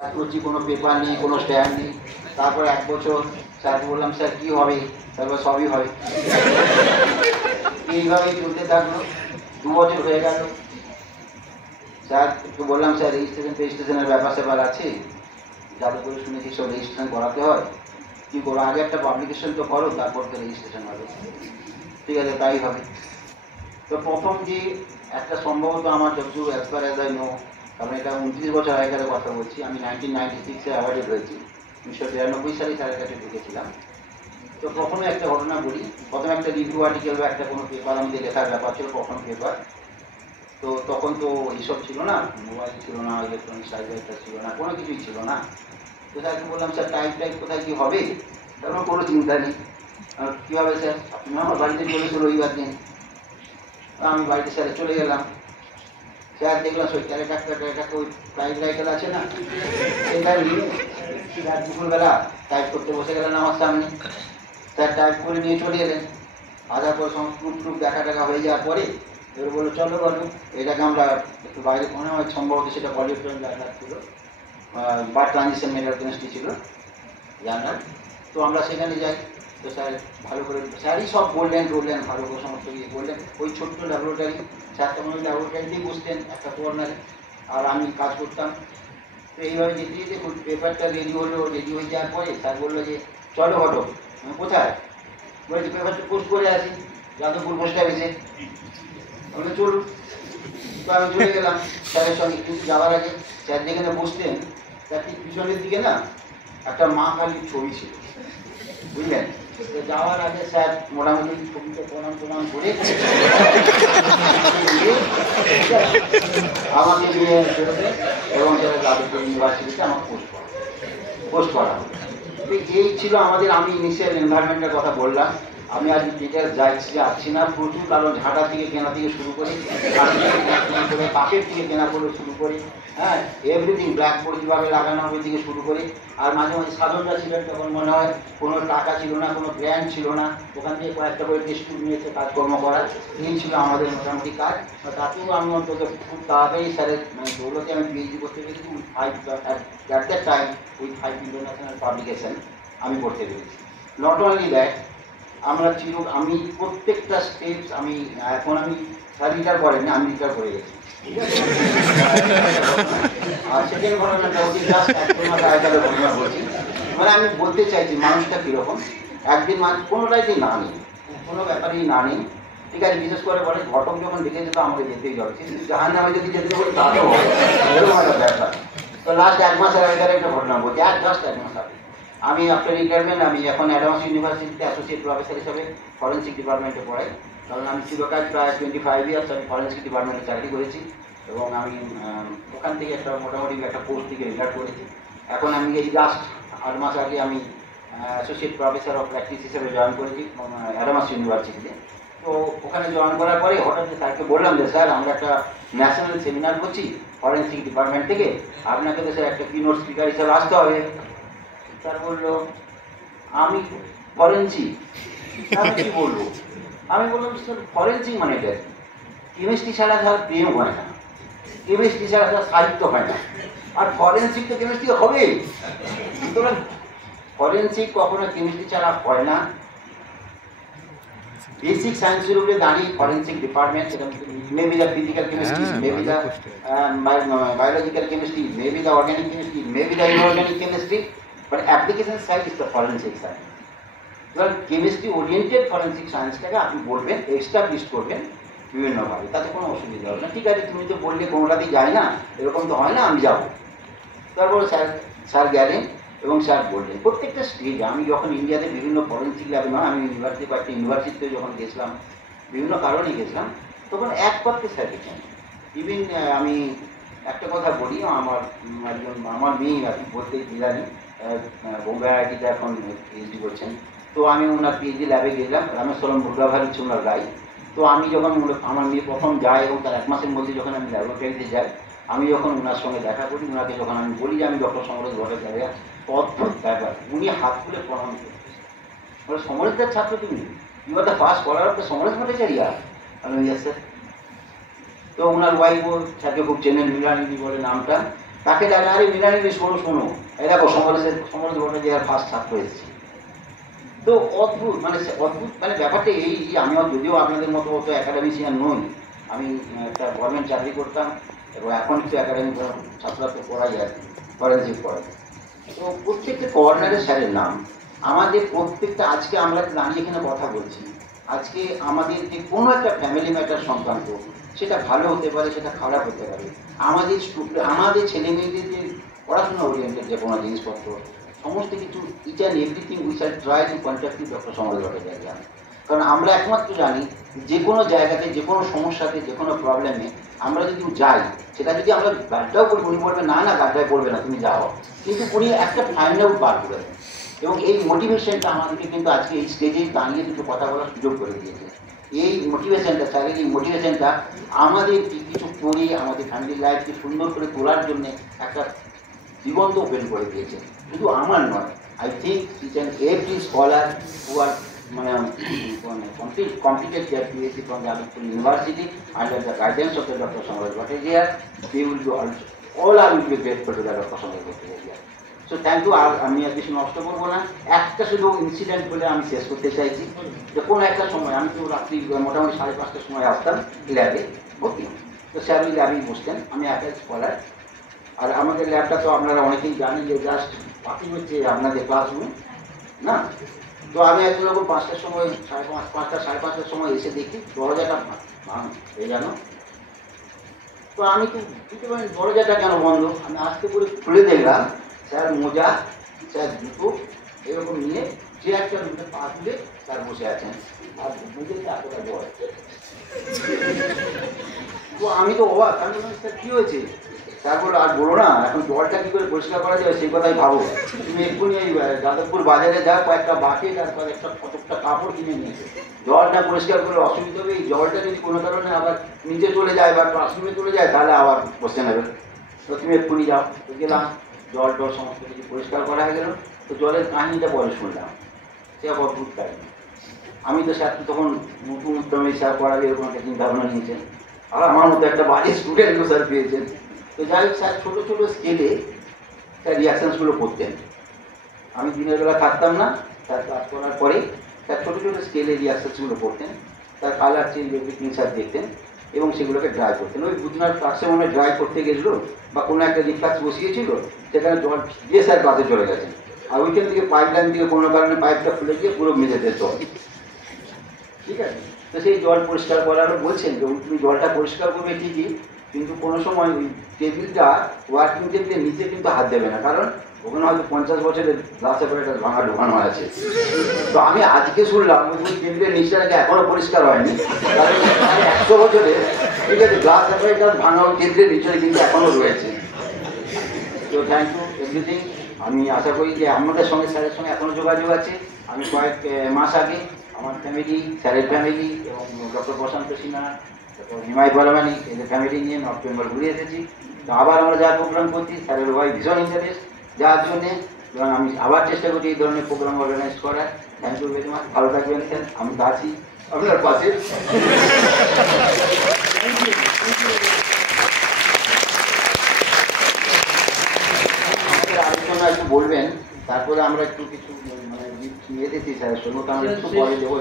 করছি, কোনো পেপার নেই, কোনো স্ট্যাম্প নেই। তারপর 1 বছর স্যারকে বললাম, স্যার কী হবে? তারপর সবই হয়। এইভাবেই চলতে থাকলো। 2 বছর হয়ে গেল। স্যার একটু বললাম, স্যার রেজিস্ট্রেশনের ব্যাপার স্যাপার আছে, যাতে করে শুনেছি সব রেজিস্ট্রেশন করাতে হয়। কী করো, আগে একটা পাবলিকেশন তো করো, তারপর তো রেজিস্ট্রেশন হবে। ঠিক আছে, তাই হবে। তো প্রথম যে একটা সম্ভবত আমার যতদূর as per as I know, কারণ এটা 29 বছর আগেকার কথা বলছি, আমি 1996-এ অ্যাওয়ার্ডেড হয়েছি। 1993 সালে স্যারের কাছে ঢুকেছিলাম। তো প্রথমে একটা ঘটনা বলি। প্রথমে একটা রিভিউ আর্টিকেল বা একটা কোনো পেপার আমাদের লেখার ব্যাপার ছিল, প্রথম পেপার। তো তখন তো এইসব ছিল না, মোবাইল ছিল না, ইলেকট্রনিক টাইপরাইটার ছিল না, কোনো কিছুই ছিল না। তো স্যারকে বললাম, স্যার টাইপ কোথায় কী হবে? তারপর কোনো চিন্তা নেই। কী হবে স্যার? আপনি আমার বাড়িতে চলেছে রবিবার দিন। আমি বাড়িতে স্যারে চলে গেলাম। স্যার দেখলাম ওই ক্যারেক্টারটা ওই টাইপরাইটার আছে না, সেটা নিয়ে দুপুরবেলা টাইপ করতে বসে গেলেন আমার সামনে। স্যার টাইপ করে নিয়ে চলে এলেন। আসার পর সমস্ত টুক দেখা হয়ে যাওয়ার পরে এবার বললো, চলো বলো এটাকে আমরা একটু বাইরে, মনে হয় সম্ভবত সেটা পলিউশন জার্নাল ছিল বা ট্রানজিশন মেটার কেমিস্ট্রি ছিল জার্নাল। তো আমরা সেখানে যাই। তো স্যার ভালো করে স্যারই সব বললেন ভালো করে সমস্ত ইয়ে বললেন। ওই ছোট্ট ল্যাবরেটরি, স্যার তখন ওই ল্যাবরেটরিতেই বসতেন একটা কর্নারে, আর আমি কাজ করতাম। তো এইভাবে যেতে যেতে পেপারটা রেডি হলো। রেডি হয়ে যাওয়ার পরে স্যার বললো যে, চলো ঘটক। কোথায়? বলেছি পেপারটা পোস্ট করে আসি যাদবপুর পোস্ট অফিসে। আমরা চলুন। তো আমি চলে গেলাম স্যারের সঙ্গে। কিন্তু যাওয়ার আগে স্যার যেখানে বসতেন তার ঠিক পিছনের দিকে না একটা মা কালীর ছবি ছিল, বুঝলেন? তো যাওয়ার আগে স্যার মোটামুটি ছবিতে প্রণাম করে আমাকে নিয়ে বেরোবে এবং সেটা যাদবপুর ইউনিভার্সিটিতে আমার পোস্ট করা হবে। এই ছিল আমাদের। আমি ইনিশিয়াল এনভায়রনমেন্টের কথা বললাম। আমি আজ ডিটেলস যাচ্ছি না। প্রচুর কারণ ঝাঁটা থেকে কেনা থেকে শুরু করে, পাকেট থেকে কেনা করে শুরু করে, হ্যাঁ, এভরিথিং, ব্ল্যাকবোর্ড কীভাবে লাগানো হবে থেকে শুরু করে। আর মাঝে মাঝে সাধনরা ছিলেন, তখন মনে হয় কোনো টাকা ছিল না, কোনো গ্র্যান্ট ছিল না, ওখান থেকে কয়েকটা করে টেস্ট নিয়েছে কাজকর্ম করার। এই ছিল আমাদের মোটামুটি কাজ। তাতেও আমি অন্তত খুব তাড়াতাড়ি স্যারের দৌলতে আমি পিএইচডি করতে পেরেছি। At that time with 5 international publication আমি করতে পেরেছি। নট অনলি দ্যাট, আমি প্রত্যেকটা স্টেপস আমি এখন আমি স্যার রিটার করেন, আমি রিটার করে গেছি। ঠিক আছে। আর সেকেন্ড ঘটনাটা হচ্ছে জাস্ট 1 মাস আগেকার ঘটনা বলছি। মানে আমি বলতে চাইছি মানুষটা কীরকম। একদিন কোনোটাই না নেই, কোনো ব্যাপারেই না নেই। ঠিক আছে, বিশেষ করে বলে ঘটক যখন দেখে যেত আমাকে যেতেই হবে, কিন্তু জাহান নামে যদি যেতে বলি তাহলেও হয়, এরকম একটা ব্যাপার। তো লাস্ট 1 মাসের আগেকার একটা ঘটনা বলছি, জাস্ট 1 মাস আগে। আমি আফটার রিটায়ারমেন্ট আমি এখন অ্যাডভান্স ইউনিভার্সিটিতে অ্যাসোসিয়েট প্রফেসর হিসেবে ফরেন্সিক ডিপার্টমেন্টে পড়াই। কারণ আমি চিরকাল প্রায় 25 ইয়ার্স আমি ফরেন্সিক ডিপার্টমেন্টে চাকরি করেছি এবং আমি ওখান থেকে একটা মোটামুটি একটা পোস্ট থেকে রিটায়ার করেছি। এখন আমি এই লাস্ট 8 মাস আগে আমি অ্যাসোসিয়েট প্রফেসর অফ প্র্যাকটিস হিসেবে জয়েন করেছি অ্যাডভান্স ইউনিভার্সিটিতে। তো ওখানে জয়েন করার পরে হঠাৎ স্যারকে বললাম যে, স্যার আমরা একটা ন্যাশনাল সেমিনার করছি ফরেন্সিক ডিপার্টমেন্ট থেকে, আপনাকে তো স্যার একটা কিনোট স্পিকার হিসেবে আসতে হবে। স্যার বললো, আমি ফরেন্সিক, আমি কি বলবো? আমি বললাম, স্যার ফরেন্সিক মানে এটা কেমিস্ট্রি ছাড়া স্যার প্রেম হয় না, কেমিস্ট্রি ছাড়া স্যার সাহিত্য হয় না, আর ফরেন্সিক তো কেমিস্ট্রি হবে। সুতরাং ফরেন্সিক কখনো কেমিস্ট্রি ছাড়া হয় না। বেসিক সায়েন্সের উপরে দাঁড়িয়ে forensic department, maybe the physical chemistry, maybe the biological chemistry, maybe the organic chemistry, maybe the inorganic chemistry, but application side is the forensic side. এবার কেমিস্ট্রি ওরিয়েন্টেড ফরেন্সিক সায়েন্সটাকে আপনি বলবেন, এস্টাবলিশ করবেন বিভিন্নভাবে, তাতে কোনো অসুবিধা হবে না। ঠিক আছে, তুমি তো বললে কোনোটাতেই যায় না, এরকম তো হয় না, আমি যাবো। তারপরে স্যার গেলেন এবং স্যার বললেন প্রত্যেকটা স্টেজে। আমি যখন ইন্ডিয়াতে বিভিন্ন ফরেন্সিক ল্যাবে নয়, আমি কয়েকটা ইউনিভার্সিটিতে যখন গেছিলাম, বিভিন্ন কারণেই গেছিলাম, তখন এক পথে স্যার গেছেন। ইভিন আমি একটা কথা বলি, আমার মেয়ে আর কি বলতে জানি, বোম্বে আইআইটিতে এখন পিএইচডি করছেন। তো আমি ওনার পিএইচডি ল্যাবে গেলাম, রামেশ্বরম মুরগাভার হচ্ছে ওনার গাই। তো আমি যখন আমার মেয়ে প্রথম যায় এবং তার 1 মাসের মধ্যে যখন আমি ল্যাবরেটরিতে যাই, আমি যখন ওনার সঙ্গে দেখা করি, ওনাকে যখন আমি বলি যে আমি ডক্টর সমরেশ ভট্টাচার্য, অদ্ভুত ব্যাপার, উনি হাত তুলে প্রণাম করতেছেন। বলে, সমরেশদার ছাত্র তুমি? You are the first scholar of the Samaresh Bhattacharya? আমি, ইয়েস স্যার। তো ওনার ওয়াইফও স্যারকে খুব চেনেন, মৃণালিনী বলে নামটা। তাকে ডাকে, আরে মৃণালিনী শোনো শোনো, এই দেখো সমরেশ ভট্টাচার্য ফার্স্ট ছাত্র এসেছে। তো অদ্ভুত মানে ব্যাপারটা এই, আমি যদিও আপনাদের মতো অত একাডেমিশিয়ান নই, আমি একটা গভর্নমেন্ট চাকরি করতাম এবং এখন কিছু একাডেমিক ছাত্রছাত্র পড়াই আর কি, ফরেন্সিক পড়াই। তো প্রত্যেকটা কর্নারে স্যারের নাম, আমাদের প্রত্যেকটা, আজকে আমরা দাঁড়িয়ে এখানে কথা বলছি, আজকে আমাদের যে কোনো একটা ফ্যামিলি ম্যাটার সংক্রান্ত, সেটা ভালো হতে পারে, সেটা খারাপ হতে পারে, আমাদের ছেলে মেয়েদের যে পড়াশোনা ওরিয়েন্টেড যে কোনো জিনিসপত্র, সমস্ত কিছু each and everything we shall try to contact with doctor Samaresh Bhattacharya. কারণ আমরা একমাত্র জানি যে কোনো জায়গাতে, যে কোনো সমস্যাতে, যে কোনো প্রবলেমে আমরা যদি যাই, সেটা যদি আমরা গাড্ডাও করি, উনি বলবে না না গাড্ডায় পড়বে না, তুমি যাও, কিন্তু উনি একটা ফাইন্ড আউট বার করে দেন। এবং এই মোটিভেশনটা আমাদেরকে কিন্তু আজকে এই স্টেজে দাঁড়িয়ে দুটো কথা বলার সুযোগ করে দিয়েছে। এই মোটিভেশনটা, স্যারের এই মোটিভেশনটা আমাদের কিছু করে আমাদের ফ্যামিলি লাইফকে সুন্দর করে তোলার জন্য একটা জীবন্ত ওপেন করে দিয়েছে। শুধু আমার নয়, I think each and every scholar who are completed their PhD from Jadavpur University under the guidance of the Dr. Samaraj Bhattacharya, they will be also, all are will be grateful to the Dr. Samaraj Bhattacharya. So thank you. আর আমি আর কিছু নষ্ট করবো না, একটা শুধু incident বলে আমি শেষ করতে চাইছি। যে কোনো একটা সময় আমি তো রাত্রি মোটামুটি 5:30টার সময় আসতাম ল্যাবে, ওকে, তো স্যার ওই ল্যাবেই বসতেন, আমি একাই স্কলার। আর আমাদের ল্যাবটা তো আপনারা অনেকেই জানেন যে জাস্ট বাকি হচ্ছে আপনাদের ক্লাসরুম না। তো আমি একদিন যখন 5টার সময়, 5:30 সময় এসে দেখি দরজাটা হয়ে গেল। তো আমি তো বুঝতে পারি দরজাটা কেন বন্ধ। আমি আস্তে করে খুলে দেখলাম স্যার মোজা, স্যার জুতো এরকম নিয়ে চেয়ারটার মধ্যে পা তুলে স্যার বসে আছেন, আর বুঝে এতটা জল। তো আমি তো অবাক, আমি বললাম স্যার কী হয়েছে? তারপর আর বলো না, এখন জলটা কী করে পরিষ্কার করা যায় সেই কথাই ভাবো। তুমি এক্ষুনি এই যাদবপুর বাজারে যা, কয়েকটা বাকেট আর কয়েকটা কতকটা কাপড় কিনে নিয়েছে, জলটা পরিষ্কার করে অসুবিধা হবে। এই জলটা যদি কোনো কারণে আবার নিচে চলে যায় বা ক্লাসরুমে চলে যায়, তাহলে আবার বসে নেবে। তো তুমি এক্ষুনি যাও। তো গেলাম, জল টল সমস্ত কিছু পরিষ্কার করা হয়ে গেল। তো জলের কাহিনিটা পরে শুনলাম, সে অদ্ভুত কাহিনি। আমি তো স্যার তখন নতুন উদ্যমে স্যার পড়াবে এরকম একটা চিন্তা ভাবনা নিয়েছেন, আর আমার মতো একটা বাজে স্টুডেন্টও স্যার পেয়েছেন। তো যাই হোক, স্যার ছোটো ছোটো স্কেলে স্যার রিয়াকশানসগুলো করতেন। আমি দিনের বেলা থাকতাম না, স্যার ক্লাস করার পরে স্যার ছোটো ছোটো স্কেলে রিয়াকশানসগুলো করতেন। তার কালার চেঞ্জ এভরিথিং স্যার দেখতেন এবং সেগুলোকে ড্রাই করতেন। ওই বুঝনার ফ্লাক্সে মনে ড্রাই করতে গেছিলো বা কোনো একটা রিফ্লাক্স বসিয়েছিল, সেখানে জল দিয়ে স্যার ক্লাসে চলে গেছেন। আর ওইখান থেকে পাইপ লাইন থেকে কোনো কারণে পাইপটা খুলে গিয়ে পুরো মেঝেতে জল। ঠিক আছে, তো সেই জল পরিষ্কার করারও বলছেন যে তুমি জলটা পরিষ্কার করবে ঠিকই, কিন্তু কোনো সময় ওই টেবিলটা, ওয়ার্কিং টেবিলের নিচে কিন্তু হাত দেবে না, কারণ ওখানে হয়তো 50 বছরের গ্লাসে করে একটা ভাঙা ঢোকানো আছে। তো আমি আজকে শুনলাম ওই টেবিলের নিচে নাকি এখনো পরিষ্কার হয়নি, কারণ 100 বছরে, ঠিক আছে, গ্লাস একটা ভাঙা ওই টেবিলের নিচে কিন্তু এখনো রয়েছে। তো থ্যাংক ইউ এভরিথিং। আমি আশা করি যে আপনাদের সঙ্গে স্যারের সঙ্গে এখনো যোগাযোগ আছে। আমি কয়েক মাস আগে আমার ফ্যামিলি, স্যারের ফ্যামিলি এবং ডক্টর প্রশান্ত সিনহা, হিমাই বলমানি, এদের ফ্যামিলি নিয়ে নর্থ বেঙ্গল ঘুরে এসেছি। তো আবার আমরা যা প্রোগ্রাম করছি, স্যারের ভাই ভীষণ ইন্টারেস্ট যাওয়ার জন্যে, এবং আমি আবার চেষ্টা করছি এই ধরনের প্রোগ্রাম অর্গানাইজ করার। Thank you very much. ভালো থাকবেন স্যার, আমি তো আছি আপনার পাশে। আমাদের আলোচনা একটু বলবেন, তারপরে আমরা একটু কিছু মানে নিয়ে দিচ্ছি স্যারের সঙ্গে, আমরা একটু পরে দেবো।